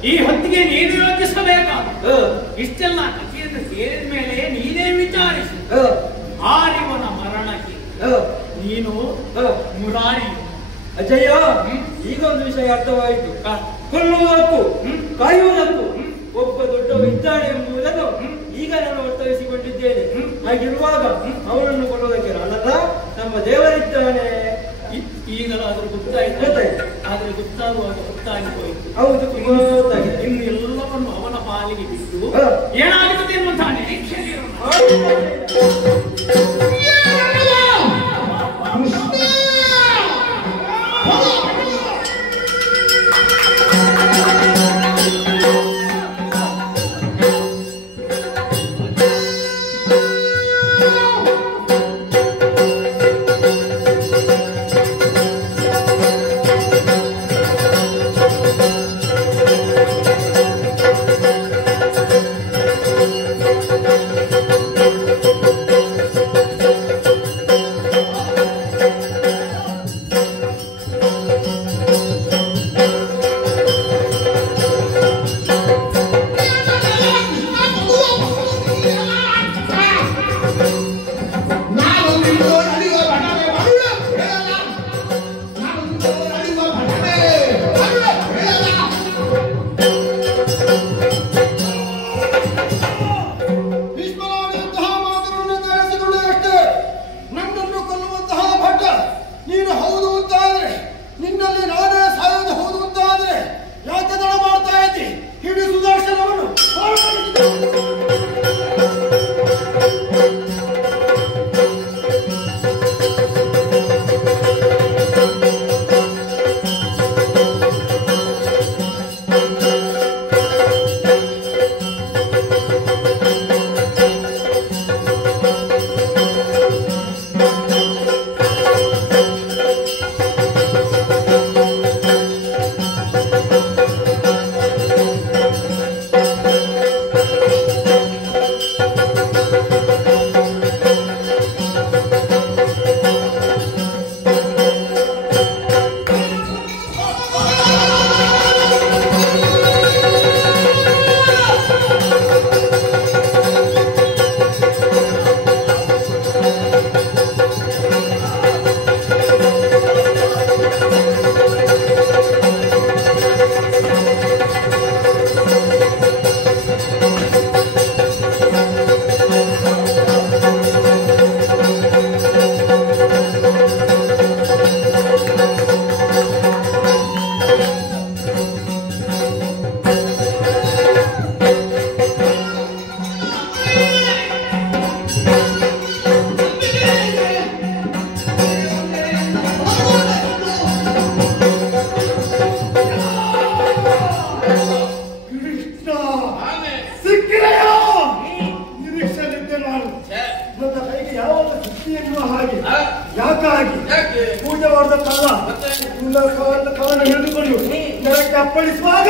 ಈ ಹೊತ್ತಿಗೆ ನೀನು ಯೋಚಿಸಬೇಕಾ? ಇಷ್ಟೆಲ್ಲ ಕಥೆಯನ್ನು ಕೇಳಿದ ಮೇಲೆ ನೀನೇ ವಿಚಾರಿಸು. ಆರಿವನ ಮರಣಕ್ಕೆ ನೀನು ಮುರಾರಿ. ಅಜಯ್ಯ, ಈಗ ಒಂದು ವಿಷಯ ಅರ್ಥವಾಯಿತು. ಕೊಲ್ಲುವುದಕ್ಕೂ ಕಾಯುವುದಕ್ಕೂ ಒಬ್ಬ ದೊಡ್ಡವ ಇದ್ದಾನೆ ಎಂಬುದನ್ನು ಈಗ ನಾನು ಅರ್ಥೈಸಿಕೊಂಡಿದ್ದೇನೆ. ಹಾಗಿರುವಾಗ ಅವನನ್ನು ಕೊಲ್ಲುವುದಕ್ಕೆ ನಾನಲ್ಲ, ನಮ್ಮ ದೇವರಿದ್ದಾನೆ. ಈಗಲಾದ್ರೂ ಗೊತ್ತಾಯ್ತು. ಆದ್ರೆ ಗೊತ್ತಾಗುವಾಗ ಗೊತ್ತಾಗಿ ಹೋಯಿತು. ಹೌದು, ಗೊತ್ತಾಗಿದೆ. ಇನ್ನು ಎಲ್ಲವನ್ನು ಅವನ ಪಾಲಿಗೆ ಬಿಟ್ಟು ಏನಾಗುತ್ತದೆ ಎನ್ನುವಂತಹ ನಿರೀಕ್ಷೆಯಲ್ಲಿ ಪೂಜೆ ಮಾಡಿದ ಕಾರಣ ಹಿಡಿದುಕೊಂಡು ನರಕ್ಕೆ ಅಪ್ಪಳಿಸುವಾಗ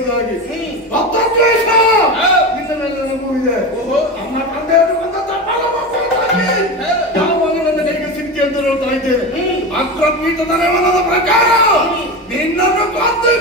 ಎಂಬುದಾಗಿ ಭಕ್ತದ್ವೇಷ ನಿನ್ನ ಮೇಲೆ ನನಗೂ ಇದೆ. ನಮ್ಮ ತಂದೆಯವರು ಬಂದ ತಪ್ಪಲ್ಲ ಯಾವಾಗ ನನ್ನ ಕೈಗೆ ಸಿಕ್ಕಿ ಅಂತ ಹೇಳ್ತಾ ಇದ್ದೇನೆ. ಅಗ್ರಪೀಠದ ನೇಮನದ ಪ್ರಕಾರ ನಿನ್ನನ್ನು ಕೊಂದು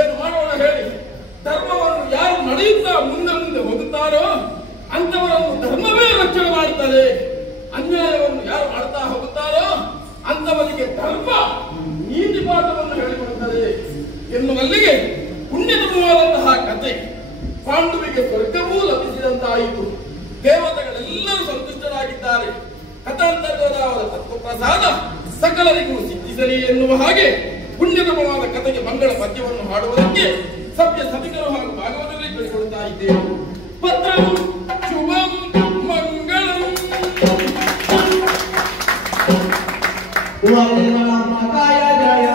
ಏನು ಮಾಡೋಣ ಹೇಳಿ? ಧರ್ಮವನ್ನು ಯಾರು ನಡೆಯುತ್ತಾ ಮುಂದೆ ಮುಂದೆ ಹೋಗುತ್ತಾರೋ ಅಂತವರನ್ನು ಧರ್ಮವೇ ರಕ್ಷಣೆ ಮಾಡುತ್ತದೆ. ಅನ್ಯಾಯವನ್ನು ಯಾರು ಮಾಡ್ತಾ ಹೋಗುತ್ತಾರೋ ಅಂತವರಿಗೆ ಧರ್ಮ ನೀತಿ ಪಾಠವನ್ನು ಹೇಳಿಕೊಡುತ್ತದೆ ಎನ್ನುವಲ್ಲಿಗೆ ಪುಣ್ಯತಮವಾದಂತಹ ಕಥೆ. ಪಾಂಡುವಿಗೆ ಸ್ವರ್ಗವೂ ಲಭಿಸಿದಂತಾಯಿತು. ದೇವತೆಗಳೆಲ್ಲರೂ ಸಂತುಷ್ಟರಾಗಿದ್ದಾರೆ. ಕಥಾಂತರ್ಗತವಾದ ತತ್ವಪ್ರಸಾದ ಸಕಲರಿಗೂ ಸಿದ್ಧಿಸಲಿ ಎನ್ನುವ ಹಾಗೆ ಪುಣ್ಯತಮವಾದ ಕಥೆಗೆ ಮಂಗಳ ಪದ್ಯವನ್ನು ಹಾಡುವುದಕ್ಕೆ ಸಭ್ಯ ಸಭಿಕರು ಹಾಗೂ ಭಾಗವತರಲ್ಲಿ ಕಳಿಕೊಡುತ್ತಾ ಇದ್ದೇವೆ. ಪತ್ರಂ ಶುಭಂ ಮಂಗಳಂ. ವರದಾಯ ಜಯ